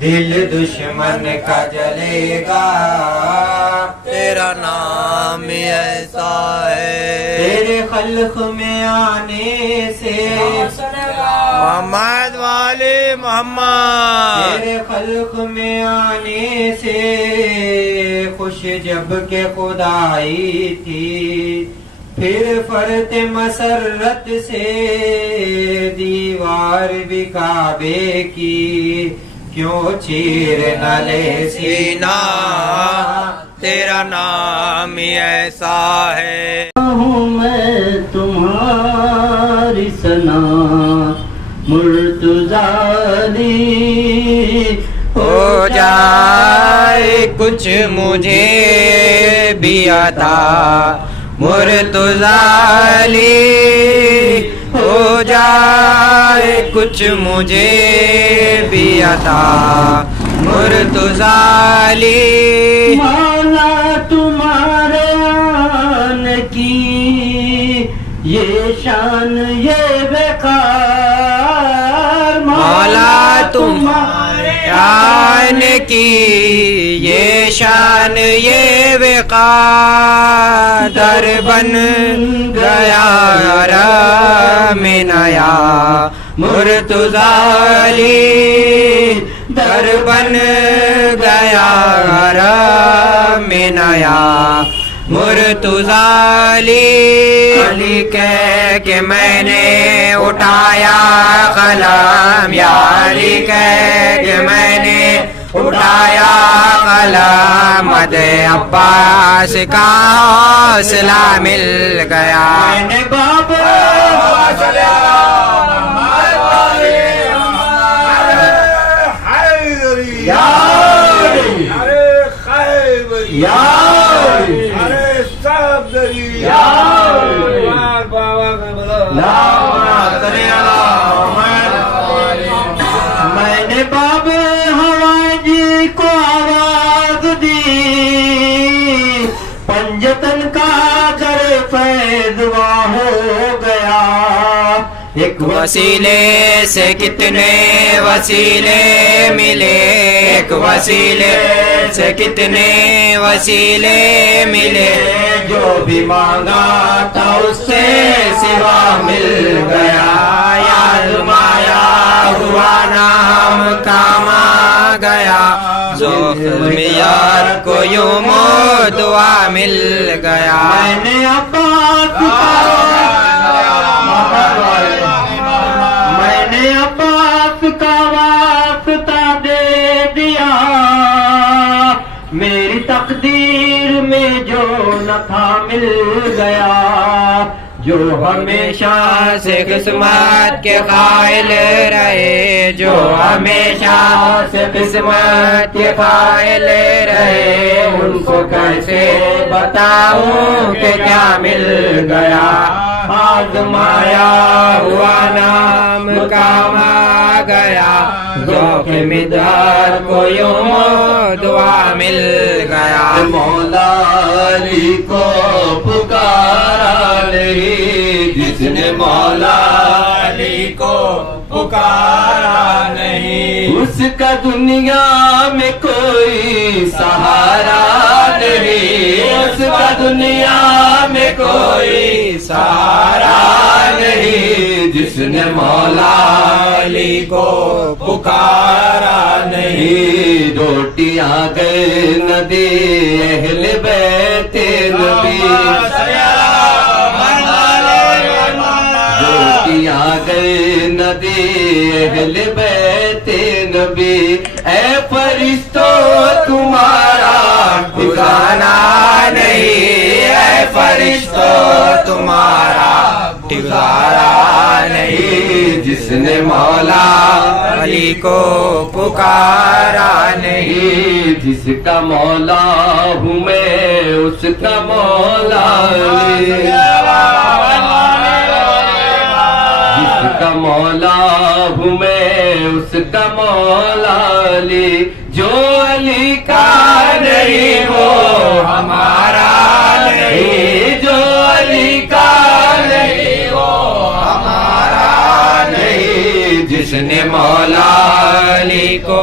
دل دشمن کا جلے گا، تیرا نام ایسا ہے، تیرے خلق میں آنے سے، محمد والے محمد، تیرے خلق میں آنے سے خوش جب کہ خدائی تھی، پھر فرت مسرت سے دیوار بھی کعبے کی کیوں چیر نہ لے سینہ، تیرا نام ایسا ہے، ہوں میں تمہاری ثنا مرتضی ہو جائے کچھ مجھے بھی عطا مرتضی، ہو جائے کچھ مجھے بھی عطا مرتضی، مولا تمہارے آن کی یہ شان یہ وقار، مولا تمہارے آن کی یہ شان یہ وقار، در بن گیا رام نیا مرتضی، در بن گیا رام نیا مرتضی، علی کہہ کہ میں نے اٹھایا قلم، یا علی کہہ کہ میں نے اٹھایا قلم، مد عباس کا حوصلہ مل گیا، میں نے باب میں نے باب ہواجی کو آواز دی، پنجتن کا کر فیض ہو گیا، ایک وسیلے سے کتنے وسیلے ملے، ایک وسیلے سے کتنے وسیلے ملے، جو بھی مانگا تھا اس سے سوا مل گیا، یاد مایا ہوا نام کام آ گیا، زخم یار کو یوں دعا مل گیا، میں نے عباس کا واسطہ دے دیا، میری تقدیر میں جو نہ تھا مل گیا، جو ہمیشہ سے قسمت کے قائل رہے، جو ہمیشہ سے قسمت کے قائل رہے، ان کو کیسے بتاؤں کہ کیا مل گیا، آزمایا ہوا نام کام آ گیا، ذوق مداد کو یوں دعا مل گیا، مولا علی کو پکارا نہیں، جس نے مولا علی کو پکارا نہیں، اس کا دنیا میں کوئی سہارا نہیں، اس کا دنیا میں کوئی سہارا نہیں، جس نے مولا علی کو پکارا نہیں، روٹیاں گئے ندی اہل بیت نبی، روٹیاں گئے ندی اہل بیت نبی، اے فرشتوں تمہارا ٹھکانا نہیں، اے فرشتوں تمہارا ٹھکانا نہیں، جس نے مولا علی کو پکارا نہیں، جس کا مولا ہوں میں اس کا مولا علی، جس کا مولا ہوں میں اس کا مولا علی، جو علی کا نہیں وہ ہمارا نہیں، جو علی کا نہیں وہ ہمارا نہیں، جس نے مولا علی کو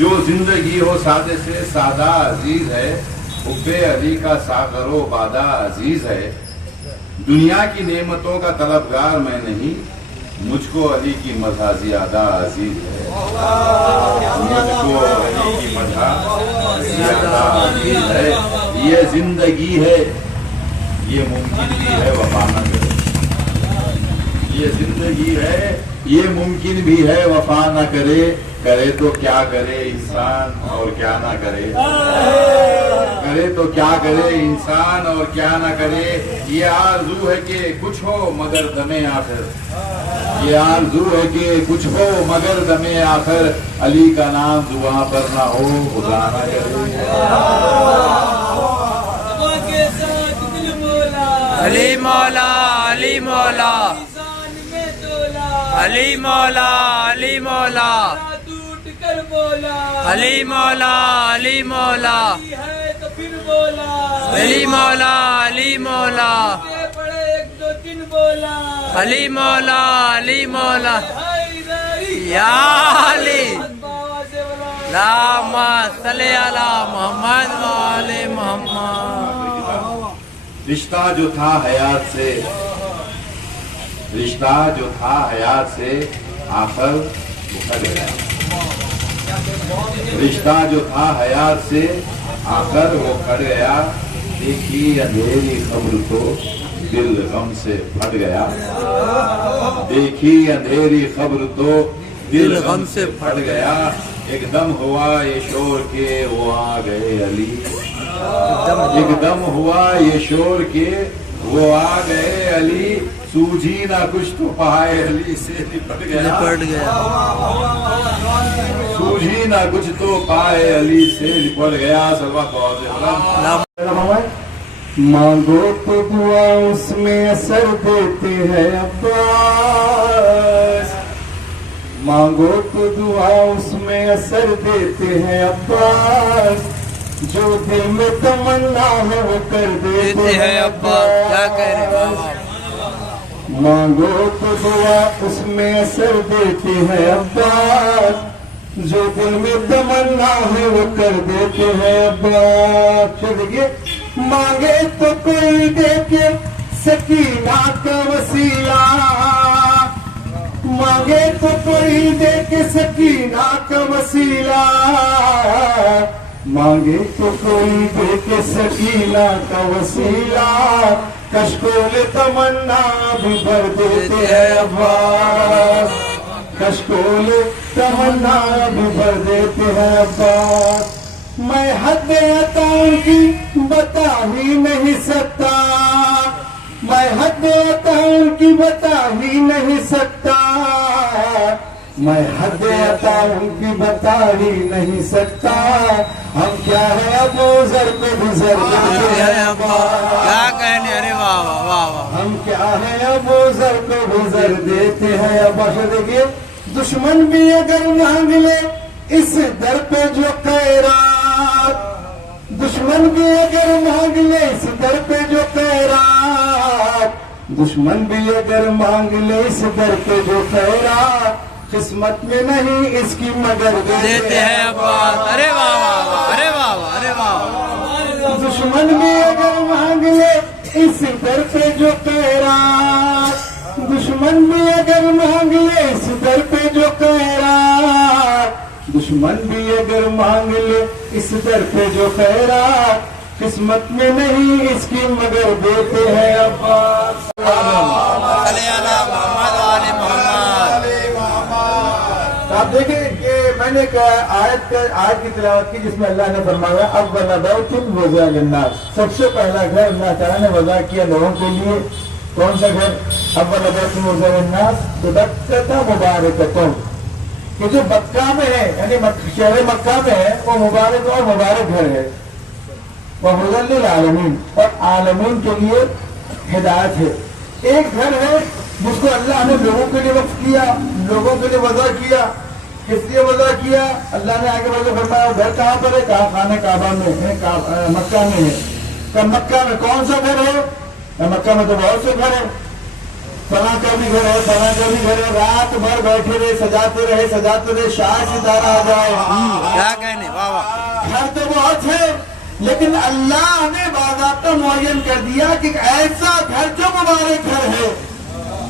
جو زندگی ہو سادے سے سادہ عزیز ہے، حب علی کا ساغر و بادہ عزیز ہے۔ دنیا کی نعمتوں کا طلبگار میں نہیں، مجھ کو علی کی مدح زیادہ عزیز ہے۔ مجھ کو علی کی مدح زیادہ عزیز ہے۔ یہ زندگی ہے، یہ ممکن بھی ہے وفا نہ کرے۔ یہ زندگی ہے، یہ ممکن بھی ہے وفا نہ کرے۔ کرے تو کیا کرے انسان اور کیا نہ کرے، کرے تو کیا کرے انسان اور کیا نہ کرے۔ یہ آرزو ہے کہ کچھ ہو مگر دم آخر، یہ آرزو ہے کہ کچھ ہو مگر دم آخر۔ علی کا نام زباں پر نہ ہو خدا نہ کرے۔ علی مولا علی مولا علی مولا علی مولا علی مولا علی مولا علی مولا علی مولا علی مولا علی مولا یا علی اللہم صلی علی محمد و آل محمد۔ رشتہ جو تھا حیات سے، رشتہ جو تھا حیات سے آخر اکھڑ گیا۔ رشتہ جو تھا حیات سے آخر وہ کھڑ گیا۔ دیکھی اندھیری خبر تو دل غم سے پھٹ گیا۔ دیکھی اندھیری خبر تو دل غم سے پھٹ گیا۔ ایک دم ہوا یہ شور کے وہ آ گئے علی، ایک دم ہوا یہ شور کے وہ آ گئے علی۔ سوجھی نہ کچھ تو پائے علی سے لپٹ گیا، سوجھی نہ کچھ تو پائے علی سے لپٹ گیا۔ مانگو تو دعا اس میں اثر دیتے ہیں عباس، مانگو تو دعا اس میں اثر دیتے ہیں عباس، جو دل میں تمنا ہے وہ کر دیتے ہیں عباس۔ کیا کہہ رہے بابا؟ مانگو تو دعا اس میں اثر دیتے ہیں عباس، جو دل میں تمنا ہے وہ کر دیتے ہیں عباس۔ چلیے مانگے تو کوئی دے کے سکینہ کا وسیلہ، مانگے تو کوئی دے کے سکینہ کا وسیلہ، مانگے تو کوئی دے کے سکینہ کا وسیلہ، کشکول تمنا بھی بھر دیتے ہیں عباس، کشکول تمنا بھی بھر دیتے ہیں عباس۔ میں حد عطاؤں کی بتا ہی نہیں سکتا، میں حد عطاؤں کی بتا ہی نہیں سکتا، میں حد عطاؤں کی بتا ہی نہیں سکتا۔ ہم کیا ہے ابو ذر کو گزر دیتے ہیں عباس، کیا کہنے؟ ارے واہ واہ واہ واہ۔ ہم کیا ہے ابو ذر کو گزر دیتے ہیں عباس۔ دیکھیے دشمن بھی اگر مانگ لے اس در پہ جو خیرات، دشمن بھی اگر مانگ لے اس در پہ جو خیرات، دشمن بھی اگر مانگ لے اس در پہ جو خیرات، قسمت میں نہیں اس کی مگر دیتے ہیں عباس۔ ارے واہ واہ واہ، ارے واہ واہ، ارے واہ۔ دشمن بھی اگر مانگ لے اس در پہ جو خیرات، دشمن بھی اگر مانگ لے اس در پہ جو خیرات، دشمن بھی اگر مانگ لے اس در پہ جو خیرات، قسمت میں نہیں اس کی مگر دیتے ہیں عباس۔ صلی علی محمد و آل محمد۔ آپ دیکھیں کہ میں نے آیت کی تلاوت کی جس میں اللہ نے فرمایا اب ندعوتم وضع للناس، سب سے پہلا گھر اللہ تعالیٰ نے وضع کیا لوگوں کے لیے۔ کون سا گھر؟ اب ندعوتم وضع للناس ببکۃ مبارکۃ، کہ جو مکہ میں ہے یعنی شہر مکہ میں ہے وہ مبارک اور مبارک گھر ہے، وہدی للعالمین، اور عالمین کے لیے ہدایت ہے۔ ایک گھر ہے جس کو اللہ نے لوگوں کے لیے وقف کیا، لوگوں کے لیے وضع کیا۔ کس لیے وضع کیا؟ اللہ نے آگے بڑھ کے فرمایا گھر کہاں پر ہے؟ کہا خانہ کعبہ میں ہے، مکہ میں ہے۔ کہ مکہ میں کون سا گھر ہے؟ مکہ میں تو بہت سے گھر ہیں، فلاں کا بھی گھر ہے، فلاں کا بھی گھر ہے، رات بھر بیٹھے رہے، سجاتے رہے، شاید ستارہ آ جائے. کیا کہنے، واہ واہ. گھر تو بہت ہے، لیکن اللہ نے باضابطہ معین کر دیا کہ ایسا گھر جو مبارک گھر ہے،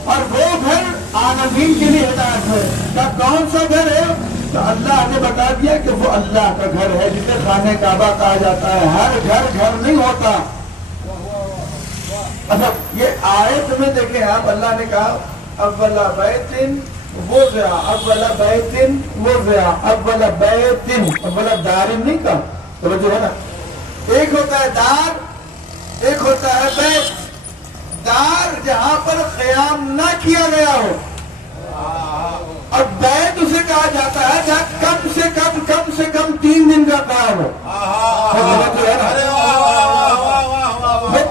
اور وہ گھر عالمین کے لیے ہدایت ہے. کون سا گھر ہے؟ تو اللہ نے بتا دیا کہ وہ اللہ کا گھر ہے جسے خانہ کعبہ کہا جاتا ہے. ہر گھر نہیں ہوتا. اچھا یہ آیت میں دیکھیں آپ، اللہ نے کہا اول بیت وضع، اول بیت وضع، اول بیت، اول دار نہیں کہا. توجہ ہے نا، ایک ہوتا ہے دار، ایک ہوتا ہے بیت. دار جہاں پر قیام نہ کیا گیا ہو، اور بیت اسے کہا جاتا ہے جہاں کم سے کم 3 دن کا قیام ہو.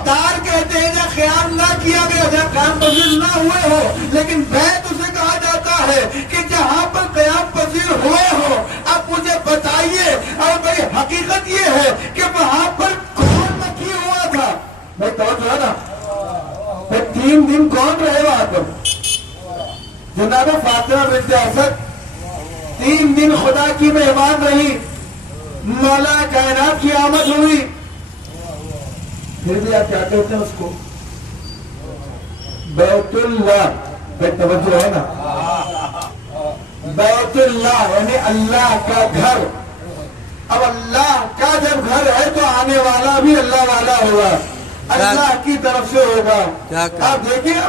دار کہتے ہیں جہاں قیام نہ کیا گیا، جہاں قیام پذیر نہ ہوئے ہو. لیکن بیت اسے کہا جاتا ہے کہ جہاں پر قیام پذیر ہوئے ہو. اب مجھے بتائیے، اور بڑی حقیقت یہ ہے کہ وہاں پر کون مکی ہوا تھا؟ میں توجہ ہے نا، 3 دن کون رہے وہاں پر؟ جناب فاطمہ بنت اسد 3 دن خدا کی مہمان رہی. مولا کائنات کی آمد ہوئی، پھر بھی آپ کیا کہتے ہیں اس کو؟ بیت اللہ. توجہ ہے نا، بیت اللہ یعنی اللہ کا گھر. اب اللہ کا جب گھر ہے تو آنے والا بھی اللہ والا ہوگا، اللہ کی طرف سے ہوگا. آپ دیکھیں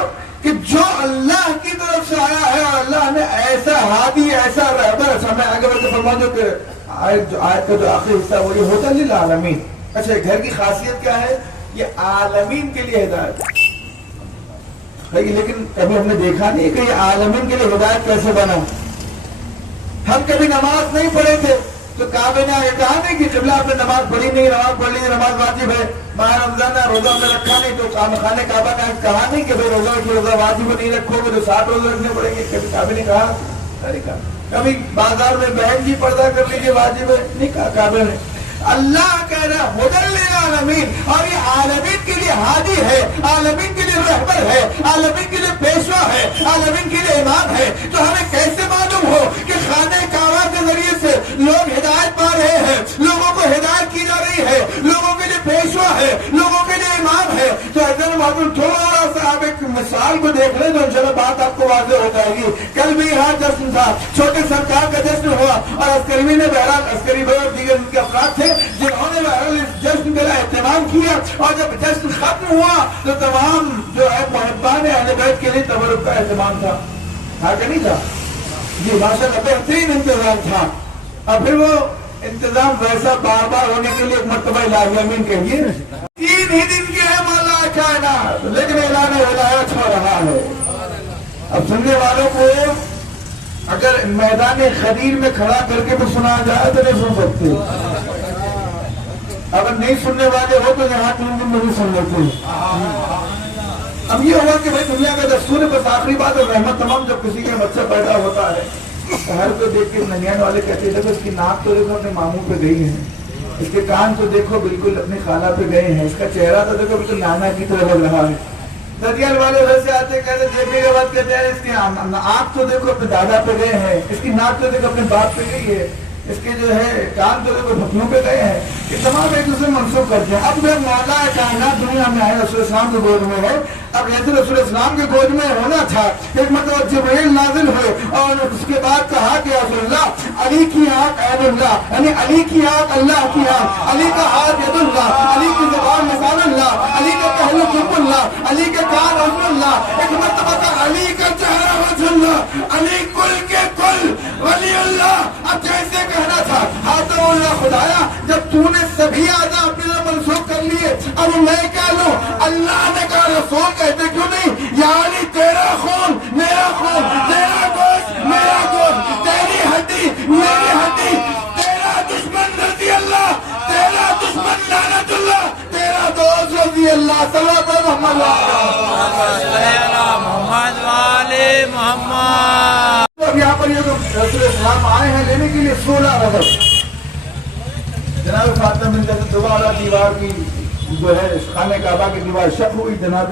کہ جو اللہ کی طرف سے آیا ہے، اور اللہ نے ایسا ہادی، ایسا رہبر. میں آگے بڑھ کے فرما دوں کہ آیت کا جو آخری حصہ وہ یہ ہوتا للعالمین. اچھا گھر کی خاصیت کیا ہے؟ یہ عالمین کے لیے ہدایت. لیکن کبھی ہم نے دیکھا نہیں کہ یہ عالمین کے لیے ہدایت کیسے بنا. ہم کبھی نماز نہیں پڑھے تھے تو کعبے نے یہ کہا نہیں کہ قبلہ آپ نے نماز پڑھی نہیں، نماز پڑھ لیجیے، نماز واجب ہے. ماہ رمضان ہے، روزہ میں رکھا نہیں تو خانہ کعبہ نے کہا نہیں کہ روزہ واجب نہیں رکھو گے تو 60 روزے رکھنے پڑیں گے. کبھی کعبے نے کہا نہیں کہا. کبھی بازار میں بہن جی پردہ کر لیجیے واجب ہے، نہیں کہا کعبے نے. اللہ کہہ رہا ہدی للعالمین، اور یہ عالمین کے لیے ہادی ہے، عالمین کے لیے رہبر ہے، عالمین کے لیے پیشوا ہے، عالمین کے لیے امام ہے. تو ہمیں کیسے معلوم ہو کہ خانہ کعبہ کے ذریعے سے لوگ ہدایت پا رہے ہیں، لوگوں کو ہدایت کی جا رہی ہے، لوگوں کے لیے پیشوا ہے، لوگوں کے لیے امام ہے؟ تو ایسا معلوم تھوڑا سا آپ ایک مثال کو دیکھ لیں تو انشاءاللہ بات آپ کو واضح ہو جائے گی. کل بھی یہاں جشن تھا، چھوٹے سرکار کا جشن ہوا، اور عسکری نے بہرحال عسکری بھائی اور دیگر ان کے افراد تھے جنہوں نے بہرحال اس جشن کا اہتمام کیا. اور جب جشن ختم ہوا تو تمام جو ہے محبان اہل بیت کے لیے تبرک کا اہتمام تھا کہ نہیں تھا؟ جی ماشاءاللہ بہترین انتظام تھا. اور پھر وہ انتظام ویسا بار بار ہونے کے لیے ایک مرتبہ الہی امین کہیے. 3 ہی دن کے ہے مولا کائنات، لیکن اعلان ولایت ہو رہا ہے. اب سننے والوں کو اگر میدان خدیر میں کھڑا کر کے تو سنا جائے تو نہیں سن سکتے. اگر نہیں سننے والے ہو تو یہاں 3 دن میں بھی سن لیتے ہیں. اب یہ ہوا کہ بھائی دنیا کا دستور ہے، بس آخری بات اور رحمت تمام جب کسی کے بچہ پیدا ہوتا ہے ہر کو دیکھ کے ننیان والے کہتے ہیں دیکھو اس کی ناک تو دیکھو اپنے ماموں پہ گئی ہے، اس کے کان تو دیکھو بالکل اپنی خالہ پہ گئے ہیں، اس کا چہرہ تو دیکھو بالکل نانا کی طرح لگ رہا ہے. ننیان والے ویسے آتے کہتے دیکھنے کے بعد کہتے ہیں اس کی آنکھ تو دیکھو اپنے دادا پہ گئے ہیں، اس کی ناک تو دیکھو اپنے باپ پہ گئی ہے، اس کے جو ہے کان تو دیکھو بھٹنوں پہ گئے ہیں. یہ تمام ایک دوسرے منسوخ کرتے ہیں. اب جب مولا کائنات دنیا میں آئے رسول اسلام کے گود میں ہے، اب جیسے رسول اسلام کے گود میں ہونا تھا ایک مرتبہ جبرائیل نازل ہوئے اور اس کے بعد کہا کہ رسول اللہ علی کی آنکھ عین اللہ، یعنی علی کی آنکھ اللہ کی آنکھ، علی کا ہاتھ ید اللہ، علی کی زبان لسان اللہ، علی کا پہلو قلب اللہ، علی کے کان عزم اللہ. ایک مرتبہ کا علی کا چہرہ وجہ اللہ، علی کل کے کل ولی اللہ. اب جیسے کہنا تھا حاتم اللہ خدایا جب تو نے سبھی اعضاء اپنے منسوخ کر لیے، اب میں کہہ لوں اللہ نے کہا رسول کہتے کیوں نہیں؟ یعنی تیرا خون میرا خون، تیرا گوشت میرا گوشت، تیری ہڈی میری ہڈی، تیرا دشمن رضی اللہ، تیرا دشمن لعنت اللہ، تیرا دوست رضی اللہ. صلی اللہ محمد والے محمد. اب یہاں پر یہ تو رسول اسلام آئے ہیں لینے کے لیے 16 رجب جناب فاطمہ بنت اسد دوبارہ دیوار کی جو ہے خانہ کعبہ کی دیوار شق ہوئی. جناب